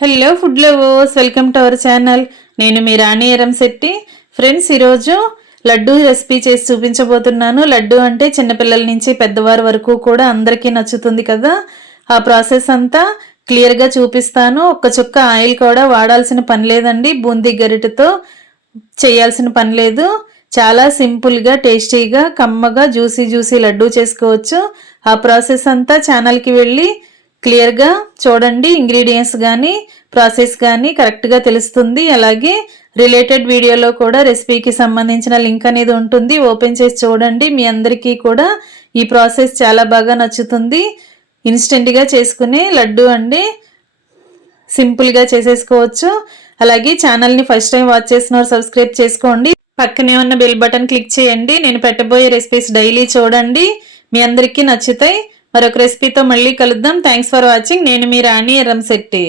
Hello food lovers, welcome to our channel. నేను మీ రాణి Eramsetti. Friends, ఈరోజు laddu recipe చేసి చూపించబోతున్నాను. లడ్డు అంటే చిన్నపిల్లల నుంచి పెద్దవారి వరకు కూడా అందరికీ నచ్చుతుంది కదా. ఆ ప్రాసెస్ అంతా క్లియర్గా చూపిస్తాను. ఒక్క చుక్క ఆయిల్ కూడా వాడాల్సిన పని లేదండి. బూందీ గరిటెతో చేయాల్సిన పని లేదు. చాలా సింపుల్గా, టేస్టీగా, కమ్మగా, జ్యూసీ లడ్డు చేసుకోవచ్చు. ఆ ప్రాసెస్ అంతా ఛానల్కి వెళ్ళి క్లియర్గా చూడండి. ఇంగ్రీడియంట్స్ కానీ ప్రాసెస్ కానీ కరెక్ట్గా తెలుస్తుంది. అలాగే రిలేటెడ్ వీడియోలో కూడా రెసిపీకి సంబంధించిన లింక్ అనేది ఉంటుంది. ఓపెన్ చేసి చూడండి. మీ అందరికీ కూడా ఈ ప్రాసెస్ చాలా బాగా నచ్చుతుంది. ఇన్స్టెంట్గా చేసుకునే లడ్డు అండి, సింపుల్గా చేసేసుకోవచ్చు. అలాగే ఛానల్ని ఫస్ట్ టైం వాచ్ చేసిన సబ్స్క్రైబ్ చేసుకోండి. పక్కనే ఉన్న బెల్ బటన్ క్లిక్ చేయండి. నేను పెట్టబోయే రెసిపీస్ డైలీ చూడండి, మీ అందరికీ నచ్చుతాయి. మరొక రెసిపీతో మళ్ళీ కలుద్దాం. Thanks for watching. నేను మీ రాణి ఎరంశెట్టి.